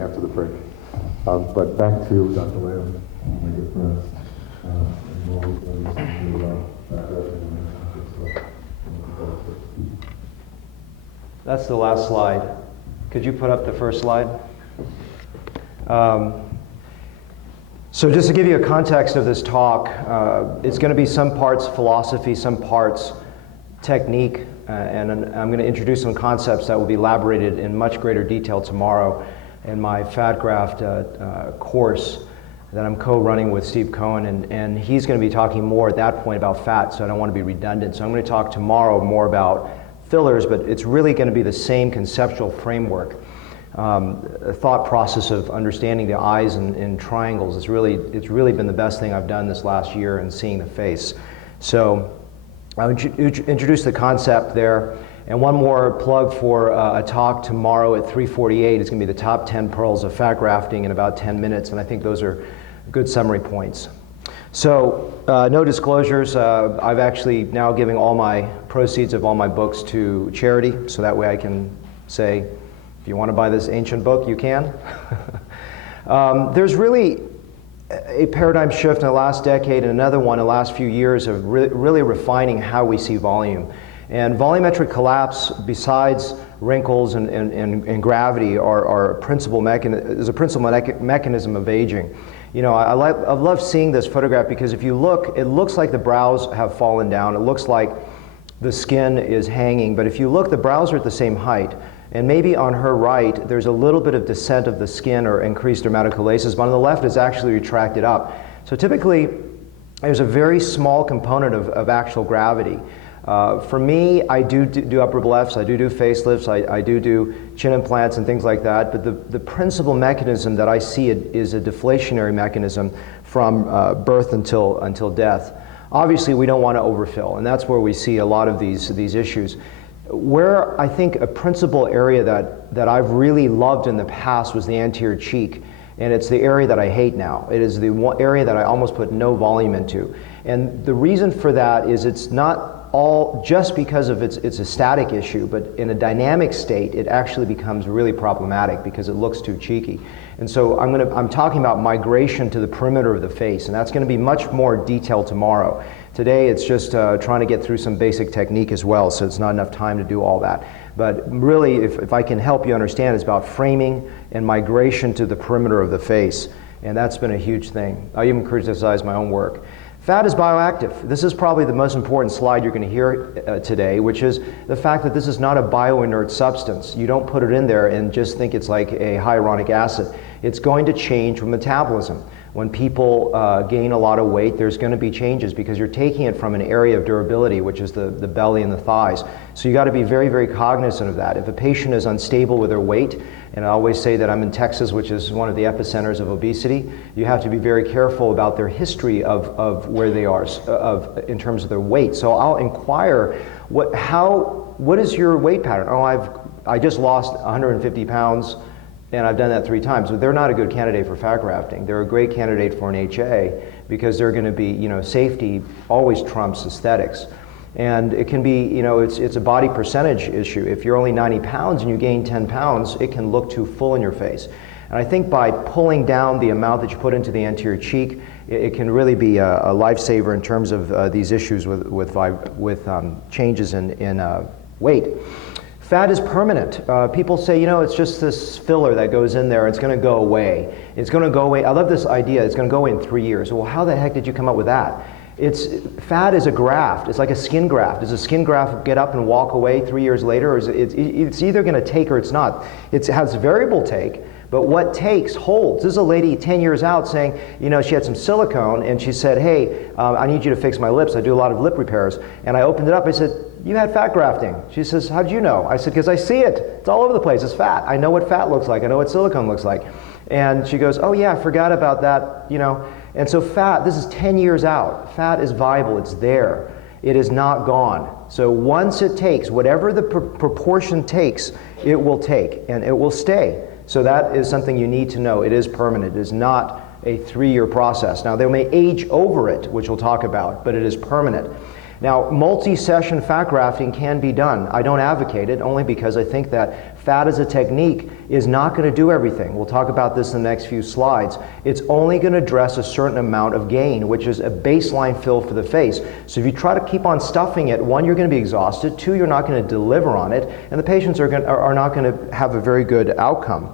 after the break. But back to Dr. Lamb, my good friend. And we'll listen to That's the last slide. Could you put up the first slide? So just to give you a context of this talk, it's going to be some parts philosophy, some parts technique, and I'm going to introduce some concepts that will be elaborated in much greater detail tomorrow in my fat graft course that I'm co-running with Steve Cohen, and he's going to be talking more at that point about fat, so I don't want to be redundant. So I'm going to talk tomorrow more about fillers, but it's really going to be the same conceptual framework. A thought process of understanding the eyes in triangles. It's really been the best thing I've done this last year in seeing the face. So I'll introduce the concept there. And one more plug for a talk tomorrow at 3:48. It's going to be the top 10 pearls of fat grafting in about 10 minutes, and I think those are good summary points. So no disclosures. I've actually now giving all my proceeds of all my books to charity, so that way I can say, if you want to buy this ancient book, you can. There's really a paradigm shift in the last decade and another one in the last few years of really refining how we see volume. And volumetric collapse, besides wrinkles and gravity, is a principal mechanism of aging. You know, I love seeing this photograph because if you look, it looks like the brows have fallen down. It looks like the skin is hanging, but if you look, the brows are at the same height. And maybe on her right, there's a little bit of descent of the skin or increased dermatochalasis, but on the left, it's actually retracted up. So typically, there's a very small component of actual gravity. For me, I do upper lefts, I do facelifts, I do chin implants and things like that, but the principal mechanism that I see is a deflationary mechanism from birth until death. Obviously, we don't want to overfill, and that's where we see a lot of these issues. Where I think a principal area that I've really loved in the past was the anterior cheek, and it's the area that I hate now. It is the one area that I almost put no volume into. And the reason for that is it's not all just because of it's a static issue, but in a dynamic state, it actually becomes really problematic because it looks too cheeky. And so I'm talking about migration to the perimeter of the face, and that's going to be much more detailed tomorrow. Today, it's just trying to get through some basic technique as well, so it's not enough time to do all that. But really, if I can help you understand, it's about framing and migration to the perimeter of the face, and that's been a huge thing. I even criticize my own work. Fat is bioactive. This is probably the most important slide you're going to hear today, which is the fact that this is not a bioinert substance. You don't put it in there and just think it's like a hyaluronic acid. It's going to change with metabolism. When people gain a lot of weight, there's going to be changes because you're taking it from an area of durability, which is the belly and the thighs. So you got to be very, very cognizant of that. If a patient is unstable with their weight, and I always say that I'm in Texas, which is one of the epicenters of obesity, you have to be very careful about their history of where they are in terms of their weight. So I'll inquire, what is your weight pattern? Oh, I just lost 150 pounds. And I've done that 3 times. But they're not a good candidate for fat grafting. They're a great candidate for an HA because they're going to be, safety always trumps aesthetics. And it can be, it's a body percentage issue. If you're only 90 pounds and you gain 10 pounds, it can look too full in your face. And I think by pulling down the amount that you put into the anterior cheek, it can really be a lifesaver in terms of these issues with changes in weight. Fat is permanent. People say, it's just this filler that goes in there, it's going to go away. It's going to go away. I love this idea, it's going to go away in 3 years. Well, how the heck did you come up with that? Fat is a graft. It's like a skin graft. Does a skin graft get up and walk away 3 years later? Or it's either going to take or it's not. It has variable take, but what takes holds. This is a lady 10 years out saying, she had some silicone and she said, hey, I need you to fix my lips. I do a lot of lip repairs. And I opened it up, I said, you had fat grafting. She says, how'd you know? I said, because I see it. It's all over the place. It's fat. I know what fat looks like. I know what silicone looks like. And she goes, oh yeah, I forgot about that, And so fat, this is 10 years out. Fat is viable. It's there. It is not gone. So once it takes, whatever the proportion takes, it will take and it will stay. So that is something you need to know. It is permanent. It is not a 3-year process. Now, they may age over it, which we'll talk about, but it is permanent. Now, multi-session fat grafting can be done. I don't advocate it only because I think that fat as a technique is not going to do everything. We'll talk about this in the next few slides. It's only going to address a certain amount of gain, which is a baseline fill for the face. So if you try to keep on stuffing it, one, you're going to be exhausted, two, you're not going to deliver on it, and the patients are not going to have a very good outcome.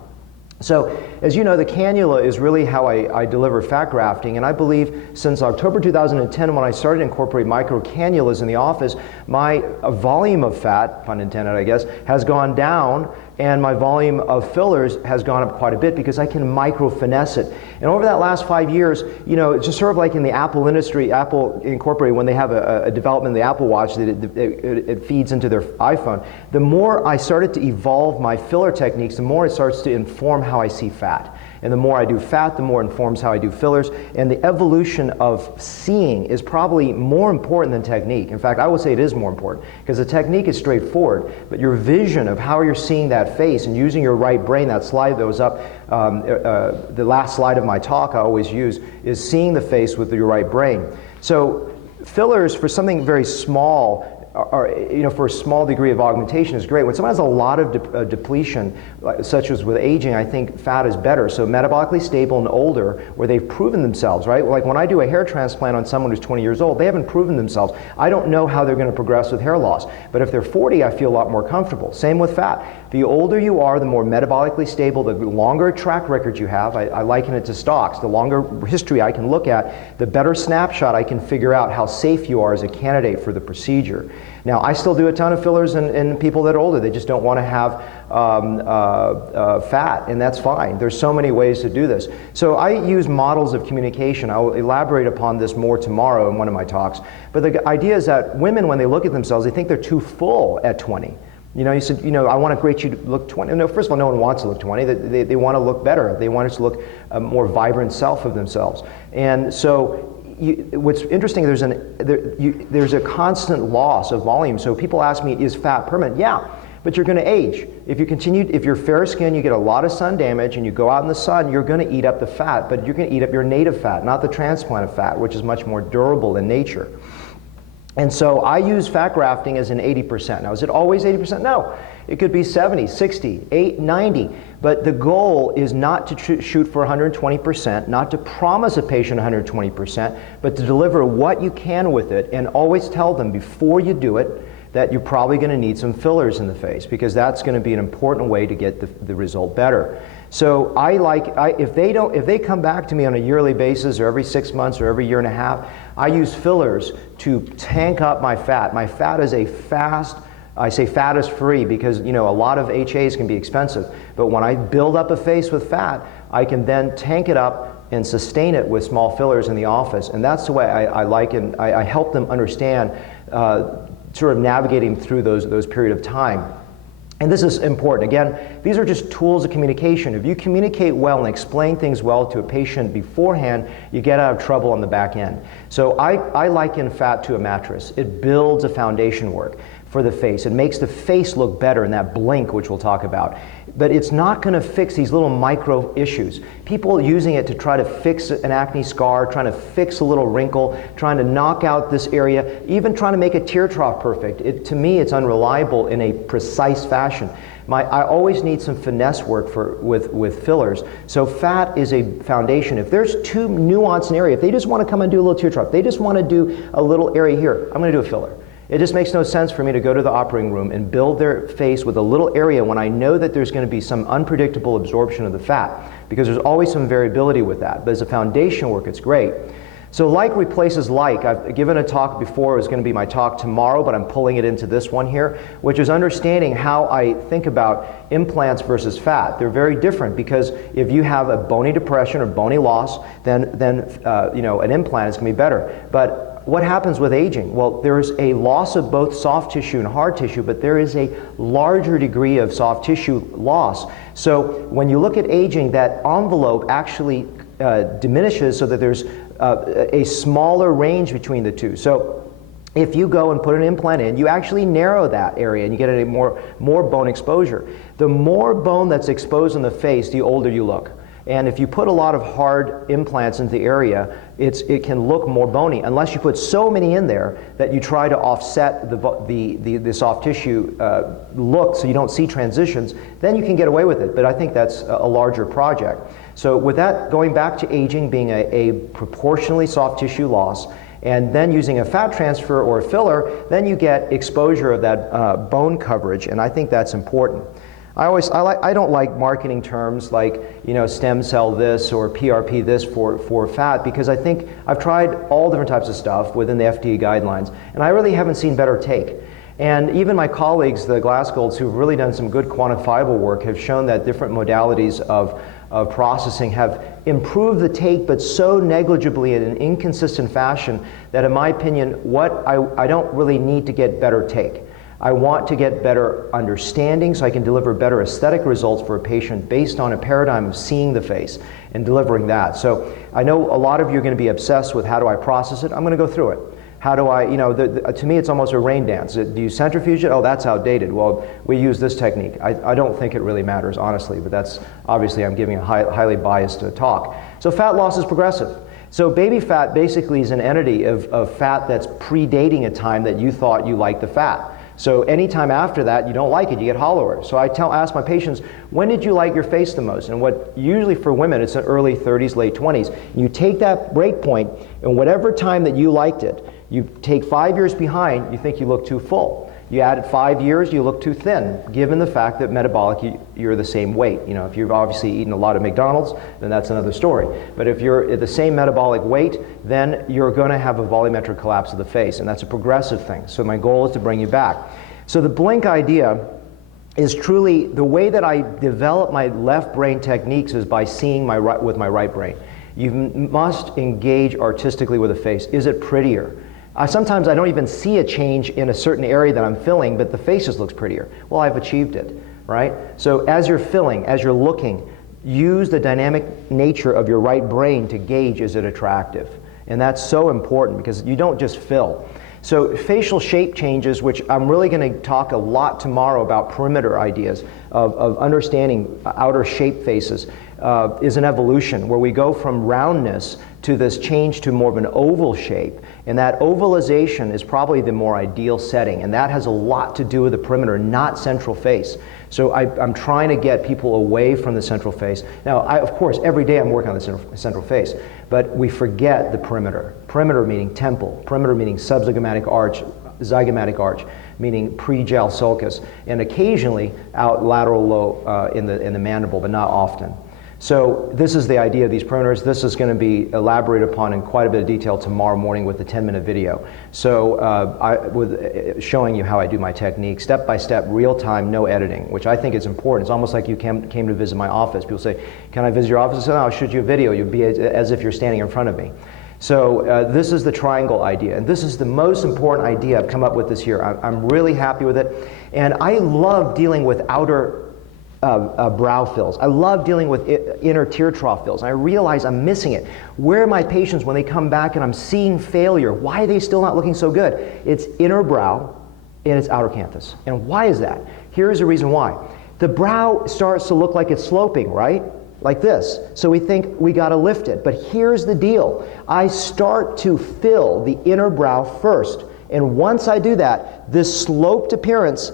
So, as you know, the cannula is really how I deliver fat grafting, and I believe since October 2010, when I started to incorporate micro cannulas in the office, my volume of fat, pun intended I guess, has gone down, and my volume of fillers has gone up quite a bit because I can micro finesse it. And over that last 5 years, you know, it's just sort of like in the Apple industry, Apple Incorporated, when they have a development in the Apple Watch that it feeds into their iPhone, the more I started to evolve my filler techniques, the more it starts to inform how I see fat. And the more I do fat, the more it informs how I do fillers. And the evolution of seeing is probably more important than technique. In fact, I would say it is more important because the technique is straightforward, but your vision of how you're seeing that face and using your right brain, that slide that was up, the last slide of my talk I always use, is seeing the face with your right brain. So fillers for something very small, you know, for a small degree of augmentation is great. When someone has a lot of depletion, such as with aging, I think fat is better. So metabolically stable and older, where they've proven themselves, right? Like when I do a hair transplant on someone who's 20 years old, they haven't proven themselves. I don't know how they're going to progress with hair loss. But if they're 40, I feel a lot more comfortable. Same with fat. The older you are, the more metabolically stable, the longer track record you have. I liken it to stocks. The longer history I can look at, the better snapshot I can figure out how safe you are as a candidate for the procedure. Now, I still do a ton of fillers in people that are older. They just don't want to have fat, and that's fine. There's so many ways to do this. So I use models of communication. I'll elaborate upon this more tomorrow in one of my talks. But the idea is that women, when they look at themselves, they think they're too full at 20. You know, you said, you know, I want to grade you to look 20. No, first of all, no one wants to look 20. They want to look better. They want us to look a more vibrant self of themselves. And so what's interesting, there's a constant loss of volume. So people ask me, is fat permanent? Yeah, but you're going to age. If you're fair skinned, you get a lot of sun damage, and you go out in the sun, you're going to eat up the fat, but you're going to eat up your native fat, not the transplanted fat, which is much more durable in nature. And so I use fat grafting as an 80%. Now, is it always 80%? No. It could be 70, 60, 8, 90. But the goal is not to shoot for 120%, not to promise a patient 120%, but to deliver what you can with it, and always tell them before you do it that you're probably going to need some fillers in the face, because that's going to be an important way to get the result better. So if they come back to me on a yearly basis, or every 6 months, or every year and a half, I use fillers to tank up my fat. My fat is I say fat is free because, you know, a lot of HAs can be expensive. But when I build up a face with fat, I can then tank it up and sustain it with small fillers in the office. And that's the way I help them understand sort of navigating through those period of time. And this is important. Again, these are just tools of communication. If you communicate well and explain things well to a patient beforehand, you get out of trouble on the back end. So I liken fat to a mattress. It builds a foundation work for the face. It makes the face look better in that blink, which we'll talk about. But it's not going to fix these little micro issues. People using it to try to fix an acne scar, trying to fix a little wrinkle, trying to knock out this area, even trying to make a tear trough perfect. To me, it's unreliable in a precise fashion. I always need some finesse work with fillers. So fat is a foundation. If there's too nuanced an area, if they just want to come and do a little tear trough, they just want to do a little area here, I'm going to do a filler. It just makes no sense for me to go to the operating room and build their face with a little area when I know that there's going to be some unpredictable absorption of the fat, because there's always some variability with that. But as a foundation work, it's great. So like replaces like. I've given a talk before. It was going to be my talk tomorrow, but I'm pulling it into this one here, which is understanding how I think about implants versus fat. They're very different, because if you have a bony depression or bony loss, then you know, an implant is going to be better. But what happens with aging? Well, there is a loss of both soft tissue and hard tissue, but there is a larger degree of soft tissue loss. So when you look at aging, that envelope actually diminishes so that there's a smaller range between the two. So if you go and put an implant in, you actually narrow that area and you get a more bone exposure. The more bone that's exposed in the face, the older you look. And if you put a lot of hard implants into the area, it can look more bony, unless you put so many in there that you try to offset the soft tissue look so you don't see transitions, then you can get away with it. But I think that's a larger project. So with that, going back to aging being a proportionally soft tissue loss, and then using a fat transfer or a filler, then you get exposure of that bone coverage, and I think that's important. I don't like marketing terms like, you know, stem cell this or PRP this for fat, because I think I've tried all different types of stuff within the FDA guidelines, and I really haven't seen better take. And even my colleagues, the Glassgolds, who've really done some good quantifiable work, have shown that different modalities of processing have improved the take, but so negligibly in an inconsistent fashion that, in my opinion, I don't really need to get better take. I want to get better understanding so I can deliver better aesthetic results for a patient based on a paradigm of seeing the face and delivering that. So I know a lot of you are going to be obsessed with how do I process it. I'm going to go through it. How do I, you know, to me it's almost a rain dance. Do you centrifuge it? Oh, that's outdated. Well, we use this technique. I don't think it really matters, honestly, but that's obviously I'm giving a highly biased talk. So fat loss is progressive. So baby fat basically is an entity of fat that's predating a time that you thought you liked the fat. So anytime after that, you don't like it, you get hollower. So I ask my patients, when did you like your face the most? And what usually for women, it's in early 30s, late 20s. You take that break point, and whatever time that you liked it, you take 5 years behind, you think you look too full. You added 5 years, you look too thin, given the fact that metabolic, you're the same weight. You know, if you've obviously eaten a lot of McDonald's, then that's another story. But if you're at the same metabolic weight, then you're going to have a volumetric collapse of the face, and that's a progressive thing. So my goal is to bring you back. So the blink idea is truly the way that I develop my left brain techniques is by seeing with my right brain. You must engage artistically with the face. Is it prettier? Sometimes I don't even see a change in a certain area that I'm filling, but the face just looks prettier. Well, I've achieved it, right? So as you're filling, as you're looking, use the dynamic nature of your right brain to gauge, is it attractive? And that's so important because you don't just fill. So facial shape changes, which I'm really going to talk a lot tomorrow about perimeter ideas of understanding outer shape faces, is an evolution where we go from roundness to this change to more of an oval shape. And that ovalization is probably the more ideal setting, and that has a lot to do with the perimeter, not central face. So I'm trying to get people away from the central face. Now, of course, every day I'm working on the central face, but we forget the perimeter. Perimeter meaning temple, perimeter meaning subzygomatic arch, zygomatic arch, meaning pre-gel sulcus, and occasionally out lateral low in the mandible, but not often. So this is the idea of these perimeters. This is going to be elaborated upon in quite a bit of detail tomorrow morning with the 10-minute video. So with showing you how I do my technique, step by step, real time, no editing, which I think is important. It's almost like you came to visit my office. People say, can I visit your office? I say, no, I'll shoot you a video. You'll be as if you're standing in front of me. So this is the triangle idea, and this is the most important idea I've come up with this year. I'm really happy with it, and I love dealing with outer brow fills. I love dealing with inner tear trough fills. I realize I'm missing it. Where are my patients when they come back and I'm seeing failure? Why are they still not looking so good? It's inner brow and it's outer canthus. And why is that? Here's the reason why. The brow starts to look like it's sloping, right? Like this. So we think we got to lift it. But here's the deal. I start to fill the inner brow first. And once I do that, this sloped appearance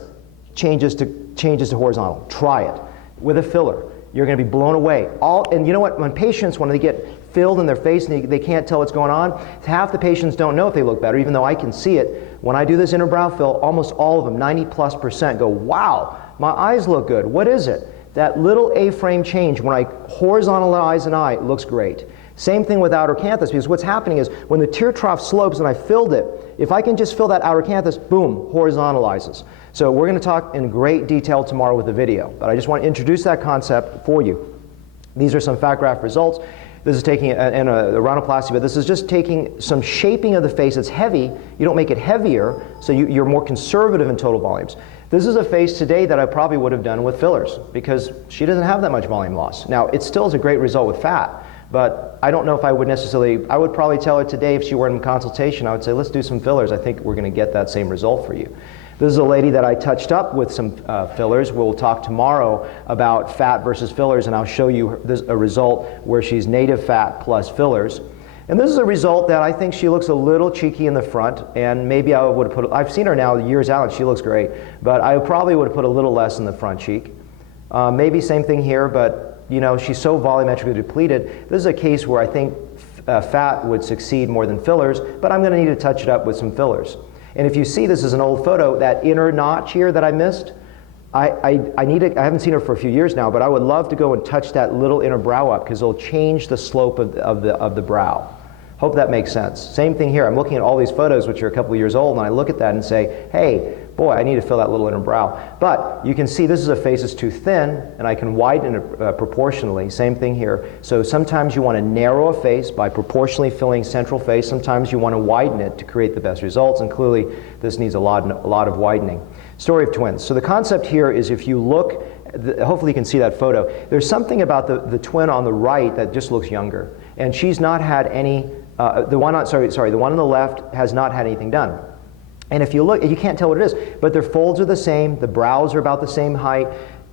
changes to horizontal. Try it with a filler. You're going to be blown away. And you know what? When patients, when they get filled in their face and they can't tell what's going on, half the patients don't know if they look better, even though I can see it. When I do this inner brow fill, almost all of them, 90+%, go, wow, my eyes look good. What is it? That little A-frame change, when I horizontalize an eye, it looks great. Same thing with outer canthus, because what's happening is when the tear trough slopes and I filled it, if I can just fill that outer canthus, boom, horizontalizes. So we're going to talk in great detail tomorrow with the video, but I just want to introduce that concept for you. These are some fat graft results. This is taking a rhinoplasty, but this is just taking some shaping of the face. It's heavy. You don't make it heavier, so you're more conservative in total volumes. This is a face today that I probably would have done with fillers because she doesn't have that much volume loss. Now, it still is a great result with fat, but I don't know if I would necessarily, I would probably tell her today if she were in consultation, I would say, let's do some fillers. I think we're going to get that same result for you. This is a lady that I touched up with some fillers. We'll talk tomorrow about fat versus fillers, and I'll show you a result where she's native fat plus fillers. And this is a result that I think she looks a little cheeky in the front, and maybe I would have put, I've seen her now years out and she looks great, but I probably would have put a little less in the front cheek. Maybe same thing here, but you know, she's so volumetrically depleted. This is a case where I think fat would succeed more than fillers, but I'm going to need to touch it up with some fillers. And if you see, this is an old photo, that inner notch here that I missed, I haven't seen her for a few years now, but I would love to go and touch that little inner brow up because it'll change the slope of the brow. Hope that makes sense. Same thing here. I'm looking at all these photos which are a couple of years old, and I look at that and say, hey, boy, I need to fill that little inner brow. But you can see this is a face that's too thin, and I can widen it proportionally. Same thing here. So sometimes you want to narrow a face by proportionally filling central face. Sometimes you want to widen it to create the best results, and clearly this needs a lot of widening. Story of twins. So the concept here is if you look, hopefully you can see that photo, there's something about the twin on the right that just looks younger. And she's not had any, the one on the left has not had anything done. And if you look, you can't tell what it is, but their folds are the same, the brows are about the same height,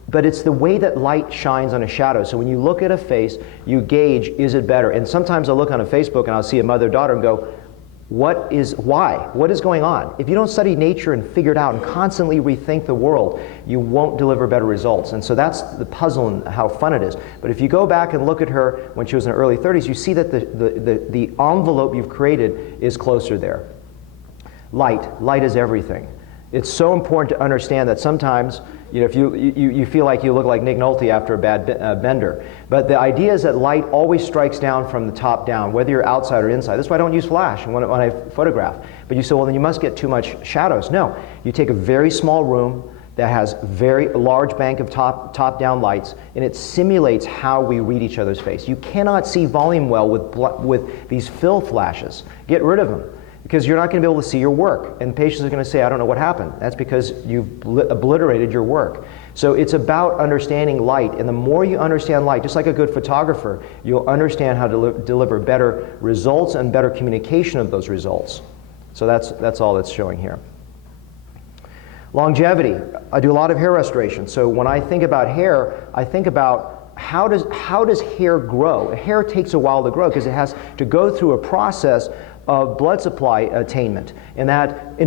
but it's the way that light shines on a shadow. So when you look at a face, you gauge, is it better? And sometimes I'll look on a Facebook and I'll see a mother-daughter and go, why? What is going on? If you don't study nature and figure it out and constantly rethink the world, you won't deliver better results. And so that's the puzzle and how fun it is. But if you go back and look at her when she was in her early 30s, you see that the envelope you've created is closer there. Light is everything. It's so important to understand that sometimes, you know, if you feel like you look like Nick Nolte after a bad bender. But the idea is that light always strikes down from the top down, whether you're outside or inside. That's why I don't use flash when I photograph. But you say, well, then you must get too much shadows. No, you take a very small room that has very large bank of top-down lights, and it simulates how we read each other's face. You cannot see volume well with these fill flashes. Get rid of them, because you're not going to be able to see your work. And patients are going to say, I don't know what happened. That's because you've obliterated your work. So it's about understanding light, and the more you understand light, just like a good photographer, you'll understand how to deliver better results and better communication of those results. So that's all that's showing here. Longevity. I do a lot of hair restoration. So when I think about hair, I think about how does hair grow? Hair takes a while to grow because it has to go through a process of blood supply attainment. And that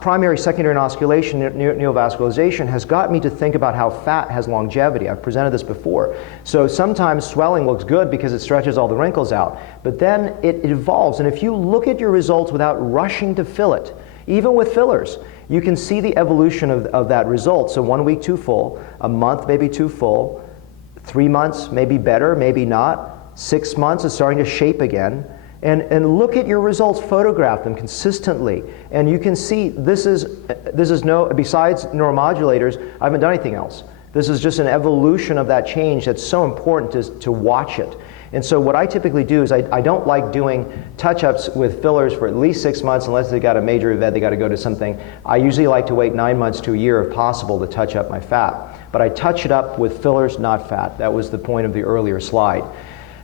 primary, secondary inosculation, neovascularization has got me to think about how fat has longevity. I've presented this before. So sometimes swelling looks good because it stretches all the wrinkles out, but then it evolves. And if you look at your results without rushing to fill it, even with fillers, you can see the evolution of that result. So 1 week too full, a month maybe too full, 3 months maybe better, maybe not, 6 months it's starting to shape again. And look at your results, photograph them consistently, and you can see this is besides neuromodulators, I haven't done anything else. This is just an evolution of that change that's so important to watch it. And so what I typically do is I don't like doing touch-ups with fillers for at least 6 months unless they've got a major event, they got to go to something. I usually like to wait 9 months to a year if possible to touch up my fat. But I touch it up with fillers, not fat. That was the point of the earlier slide.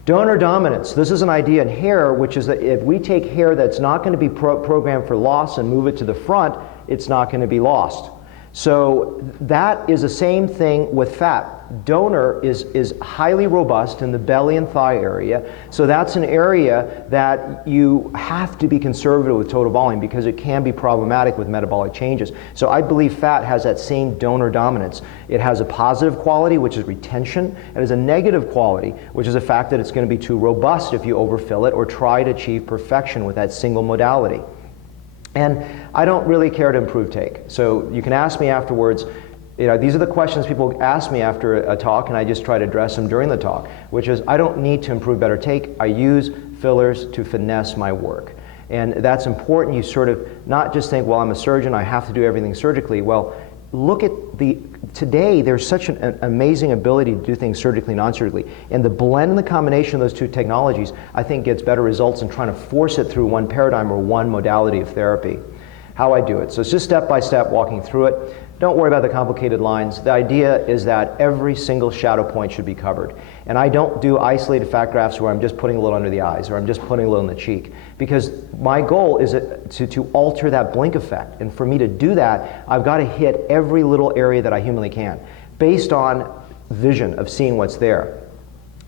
Donor dominance. This is an idea in hair, which is that if we take hair that's not going to be programmed for loss and move it to the front, it's not going to be lost. So that is the same thing with fat. Donor is highly robust in the belly and thigh area. So that's an area that you have to be conservative with total volume because it can be problematic with metabolic changes. So I believe fat has that same donor dominance. It has a positive quality, which is retention. It has a negative quality, which is the fact that it's going to be too robust if you overfill it or try to achieve perfection with that single modality. And I don't really care to improve take. So you can ask me afterwards, you know, these are the questions people ask me after a talk, and I just try to address them during the talk, which is I don't need to improve better take. I use fillers to finesse my work. And that's important. You sort of not just think, well, I'm a surgeon, I have to do everything surgically. Well, look at today there's such an amazing ability to do things surgically, non-surgically. And the blend and the combination of those two technologies, I think gets better results than trying to force it through one paradigm or one modality of therapy. How I do it. So it's just step by step walking through it. Don't worry about the complicated lines. The idea is that every single shadow point should be covered. And I don't do isolated fat grafts where I'm just putting a little under the eyes or I'm just putting a little in the cheek, because my goal is to alter that blink effect. And for me to do that, I've got to hit every little area that I humanly can based on vision of seeing what's there.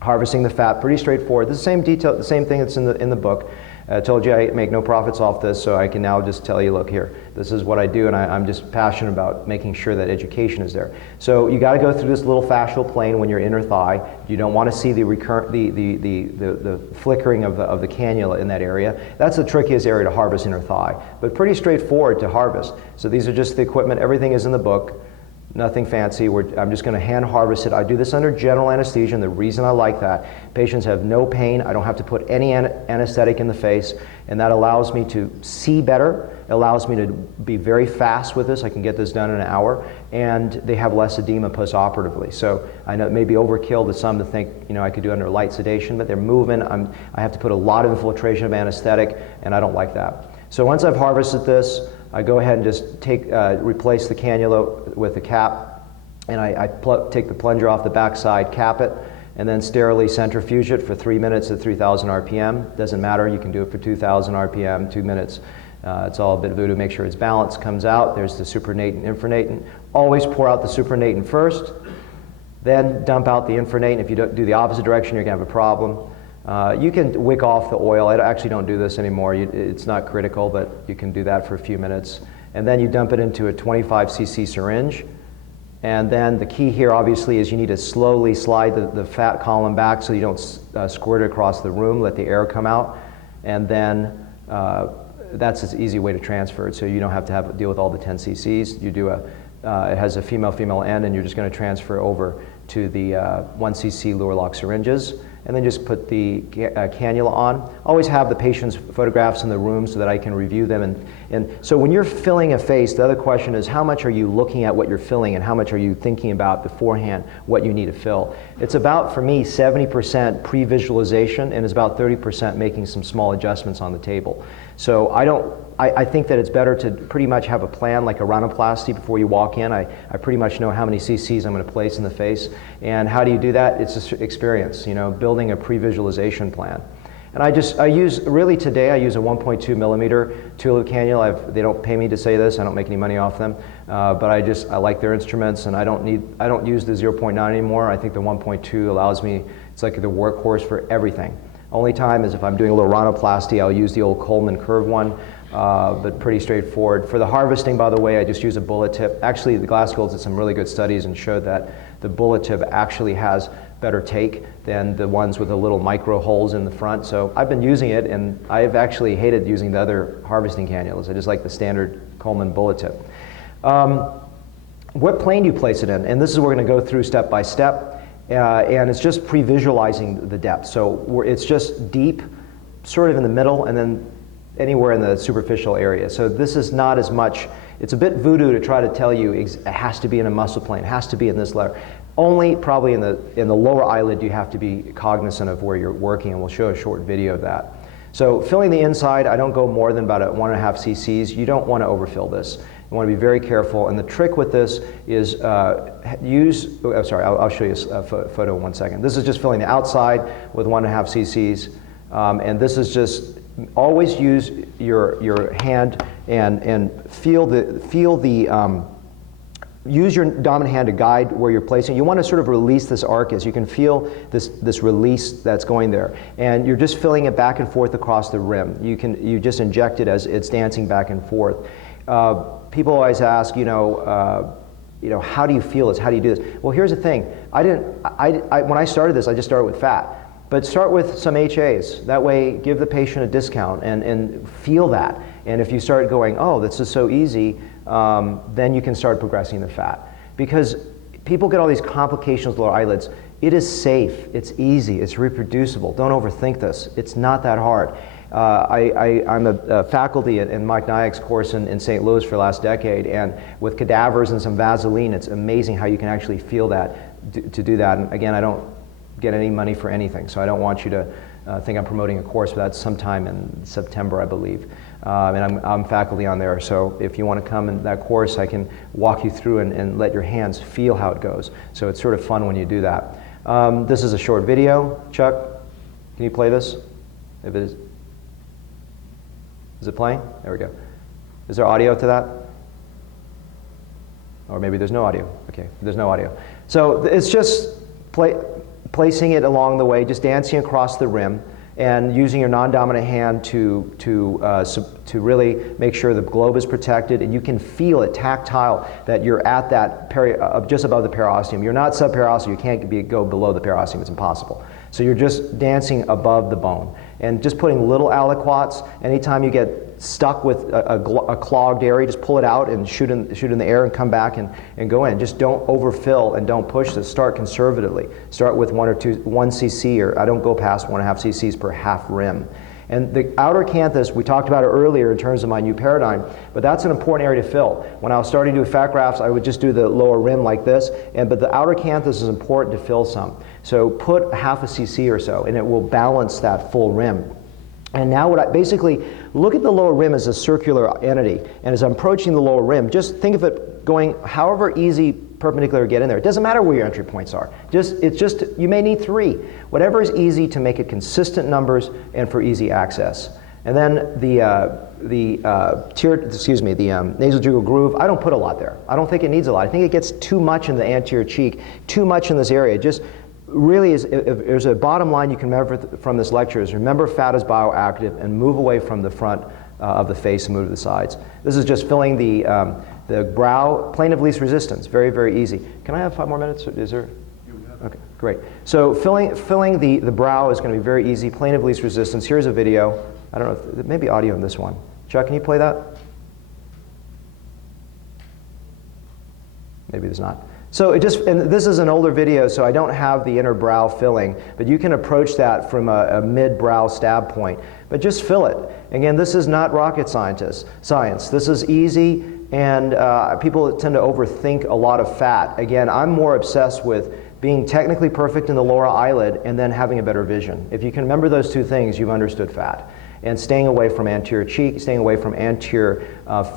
Harvesting the fat, pretty straightforward. The same detail, the same thing that's in the book. I told you I make no profits off this, so I can now just tell you, look here, this is what I do, and I'm just passionate about making sure that education is there. So you got to go through this little fascial plane when you're inner thigh. You don't want to see the flickering of the cannula in that area. That's the trickiest area to harvest, inner thigh, but pretty straightforward to harvest. So these are just the equipment. Everything is in the book. Nothing fancy. I'm just going to hand harvest it. I do this under general anesthesia, and the reason I like that, patients have no pain. I don't have to put any anesthetic in the face, and that allows me to see better. It allows me to be very fast with this. I can get this done in an hour, and they have less edema postoperatively. So I know it may be overkill to some to think, I could do it under light sedation, but they're moving. I have to put a lot of infiltration of anesthetic, and I don't like that. So once I've harvested this, I go ahead and just replace the cannula with the cap, and I take the plunger off the backside, cap it, and then sterilely centrifuge it for 3 minutes at 3,000 RPM. Doesn't matter, you can do it for 2,000 RPM, 2 minutes. It's all a bit of voodoo, make sure it's balanced, comes out. There's the supernatant, infranatant. Always pour out the supernatant first, then dump out the infranatant. If you don't do the opposite direction, you're gonna have a problem. You can wick off the oil. I actually don't do this anymore. It's not critical, but you can do that for a few minutes. And then you dump it into a 25 cc syringe. And then the key here, obviously, is you need to slowly slide the fat column back so you don't squirt it across the room, let the air come out. And then that's an easy way to transfer it, so you don't have to deal with all the 10 cc's. You do it has a female end, and you're just going to transfer over to the 1 cc Luer lock syringes. And then just put the cannula on. Always have the patient's photographs in the room so that I can review them. And so when you're filling a face, the other question is how much are you looking at what you're filling and how much are you thinking about beforehand what you need to fill? It's about, for me, 70% pre-visualization, and it's about 30% making some small adjustments on the table. So I think that it's better to pretty much have a plan, like a rhinoplasty before you walk in. I pretty much know how many cc's I'm going to place in the face. And how do you do that? It's just experience, building a pre-visualization plan. And I use a 1.2 millimeter tulip cannula. They don't pay me to say this. I don't make any money off them. But I like their instruments, and I don't use the 0.9 anymore. I think the 1.2 allows me, it's like the workhorse for everything. Only time is if I'm doing a little rhinoplasty, I'll use the old Coleman curve one. But pretty straightforward. For the harvesting, by the way, I just use a bullet tip. Actually, the Glasgow did some really good studies and showed that the bullet tip actually has better take than the ones with the little micro holes in the front. So I've been using it, and I've actually hated using the other harvesting cannulas. I just like the standard Coleman bullet tip. What plane do you place it in? And this is what we're going to go through step by step. And it's just pre-visualizing the depth. So it's just deep, sort of in the middle, and then anywhere in the superficial area. So this is not as much, it's a bit voodoo to try to tell you it has to be in a muscle plane, it has to be in this layer. Only probably in the lower eyelid do you have to be cognizant of where you're working, and we'll show a short video of that. So filling the inside, I don't go more than about 1.5 cc's. You don't want to overfill this. You want to be very careful, and the trick with this is I'll show you a photo in 1 second. This is just filling the outside with 1.5 cc's, and this is just always use your hand and use your dominant hand to guide where you're placing. You want to sort of release this arcus. You can feel this release that's going there, and you're just filling it back and forth across the rim. You just inject it as it's dancing back and forth. People always ask, how do you feel this? How do you do this? Well, here's the thing. When I started this, I just started with fat. But start with some HAs. That way, give the patient a discount and feel that. And if you start going, oh, this is so easy, then you can start progressing the fat. Because people get all these complications with lower eyelids. It is safe, it's easy, it's reproducible. Don't overthink this. It's not that hard. I'm a faculty in Mike Nyack's course in St. Louis for the last decade, and with cadavers and some Vaseline, it's amazing how you can actually feel that, to do that. And again, I don't get any money for anything, so I don't want you to I think I'm promoting a course, but that's sometime in September, I believe. And I'm faculty on there, so if you want to come in that course, I can walk you through and let your hands feel how it goes. So it's sort of fun when you do that. This is a short video. Chuck, can you play this? If it is it playing? There we go. Is there audio to that? Or maybe there's no audio. Okay, there's no audio. So it's just placing it along the way, just dancing across the rim, and using your non-dominant hand to really make sure the globe is protected, and you can feel it tactile that you're at that just above the periosteum. You're not subperiosteum. You can't go below the periosteum. It's impossible. So you're just dancing above the bone, and just putting little aliquots. Anytime you get stuck with a clogged area, just pull it out and shoot in the air and come back and go in. Just don't overfill and don't push this. Start conservatively. Start with 1 cc, or I don't go past 1.5 cc's per half rim. And the outer canthus, we talked about it earlier in terms of my new paradigm, but that's an important area to fill. When I was starting to do fat grafts, I would just do the lower rim like this, but the outer canthus is important to fill some. So put 0.5 cc or so, and it will balance that full rim. And now basically, look at the lower rim as a circular entity, and as I'm approaching the lower rim, just think of it going however easy perpendicular to get in there. It doesn't matter where your entry points are. You may need 3. Whatever is easy to make it consistent numbers and for easy access. And then the nasojugal groove, I don't put a lot there. I don't think it needs a lot. I think it gets too much in the anterior cheek, too much in this area. Just really, if there's a bottom line you can remember from this lecture is remember fat is bioactive and move away from the front of the face and move to the sides. This is just filling the brow, plane of least resistance. Very, very easy. Can I have 5 more minutes? Is there? Okay, great. So filling the brow is going to be very easy. Plane of least resistance. Here's a video. I don't know, maybe audio in this one. Chuck, can you play that? Maybe there's not. So and this is an older video, so I don't have the inner brow filling, but you can approach that from a mid-brow stab point. But just fill it. Again, this is not rocket science. This is easy, and people tend to overthink a lot of fat. Again, I'm more obsessed with being technically perfect in the lower eyelid and then having a better vision. If you can remember those 2 things, you've understood fat. And staying away from anterior cheek, staying away from anterior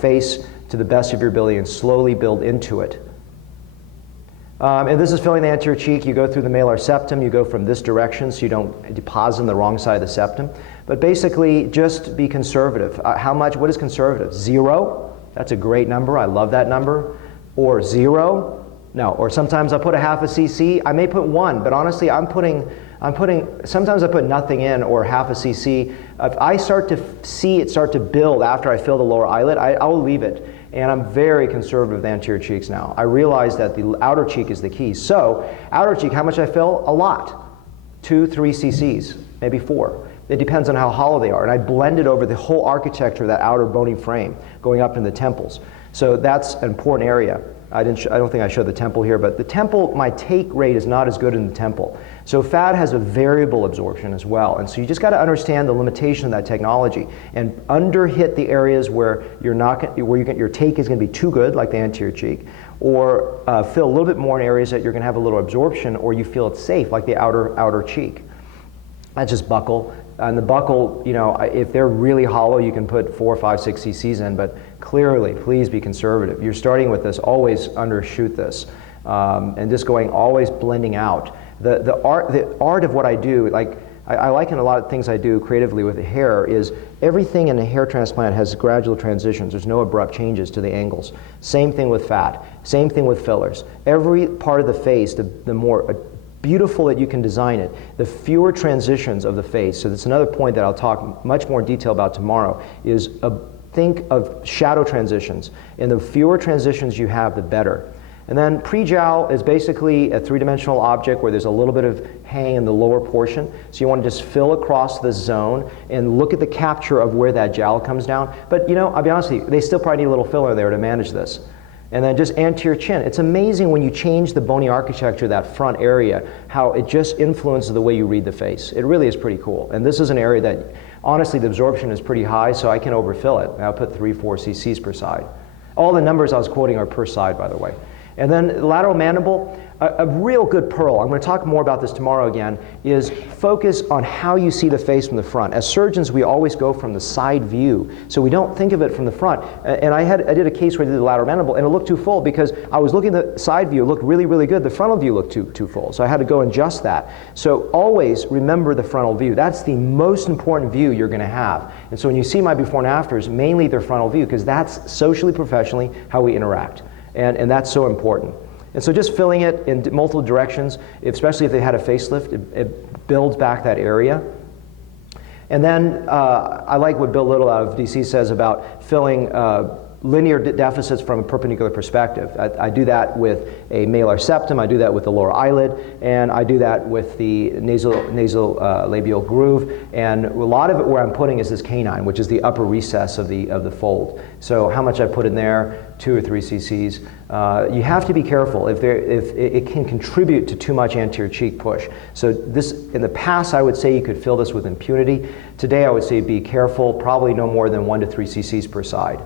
face to the best of your ability and slowly build into it. And this is filling the anterior cheek. You go through the malar septum. You go from this direction so you don't deposit on the wrong side of the septum. But basically, just be conservative. How much? What is conservative? 0? That's a great number. I love that number. Or 0? No. Or sometimes I put 0.5 cc. I may put 1, but honestly, sometimes I put nothing in or 0.5 cc. If I start to see it start to build after I fill the lower eyelid, I will leave it. And I'm very conservative with anterior cheeks now. I realize that the outer cheek is the key. So, outer cheek, how much I fill? A lot. 2, 3 cc's, maybe 4. It depends on how hollow they are. And I blend it over the whole architecture of that outer bony frame, going up in the temples. So that's an important area. I don't think I showed the temple here, but the temple, my take rate is not as good in the temple. So fat has a variable absorption as well, and so you just got to understand the limitation of that technology and underhit the areas where your take is going to be too good, like the anterior cheek, or fill a little bit more in areas that you're going to have a little absorption, or you feel it's safe, like the outer cheek. That's just buccal. And the buccal, if they're really hollow, you can put 4, 5, 6 cc's in, but clearly, please be conservative. You're starting with this, always undershoot this, and just going, always blending out. The art of what I do, like I liken a lot of things I do creatively with the hair, is everything in a hair transplant has gradual transitions. There's no abrupt changes to the angles. Same thing with fat. Same thing with fillers. Every part of the face, the more beautiful that you can design it, the fewer transitions of the face. So that's another point that I'll talk much more in detail about tomorrow, is think of shadow transitions. And the fewer transitions you have, the better. And then pre-jowl is basically a 3-dimensional object where there's a little bit of hang in the lower portion. So you want to just fill across this zone and look at the capture of where that jowl comes down. But I'll be honest with you, they still probably need a little filler there to manage this. And then just anterior chin. It's amazing when you change the bony architecture of that front area, how it just influences the way you read the face. It really is pretty cool. And this is an area that, honestly, the absorption is pretty high, so I can overfill it. I'll put 3, 4 cc's per side. All the numbers I was quoting are per side, by the way. And then lateral mandible, a real good pearl, I'm going to talk more about this tomorrow again, is focus on how you see the face from the front. As surgeons, we always go from the side view, so we don't think of it from the front. And I did a case where I did the lateral mandible, and it looked too full because I was looking at the side view, it looked really, really good. The frontal view looked too full, so I had to go and adjust that. So always remember the frontal view. That's the most important view you're going to have. And so when you see my before and afters, mainly their frontal view, because that's socially, professionally, how we interact. And that's so important. And so just filling it in multiple directions, especially if they had a facelift, it builds back that area. And then I like what Bill Little out of DC says about filling linear deficits from a perpendicular perspective. I do that with a malar septum, I do that with the lower eyelid, and I do that with the nasal labial groove. And a lot of it where I'm putting is this canine, which is the upper recess of the fold. So how much I put in there, 2 or 3 cc's. You have to be careful if it can contribute to too much anterior cheek push. So this, in the past, I would say you could fill this with impunity. Today, I would say be careful, probably no more than 1 to 3 cc's per side.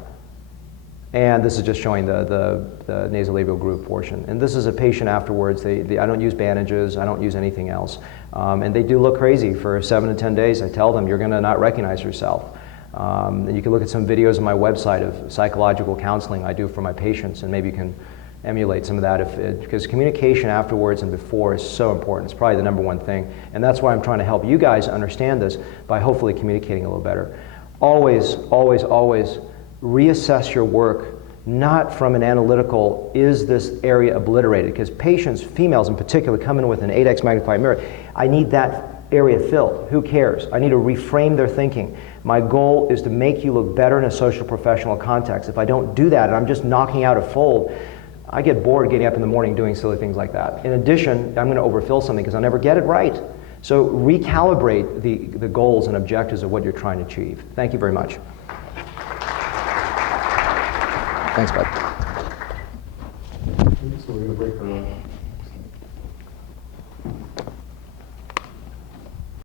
And this is just showing the nasolabial groove portion. And this is a patient afterwards. I don't use bandages. I don't use anything else. And they do look crazy for 7 to 10 days. I tell them, you're going to not recognize yourself. And you can look at some videos on my website of psychological counseling I do for my patients, and maybe you can emulate some of that because communication afterwards and before is so important. It's probably the #1 thing. And that's why I'm trying to help you guys understand this by hopefully communicating a little better. Always, always, always reassess your work, not from an analytical, is this area obliterated? Because patients, females in particular, come in with an 8x magnifying mirror. I need that area filled. Who cares? I need to reframe their thinking. My goal is to make you look better in a social professional context. If I don't do that and I'm just knocking out a fold, I get bored getting up in the morning doing silly things like that. In addition, I'm going to overfill something because I'll never get it right. So recalibrate the goals and objectives of what you're trying to achieve. Thank you very much. Thanks, bud. So we're going to break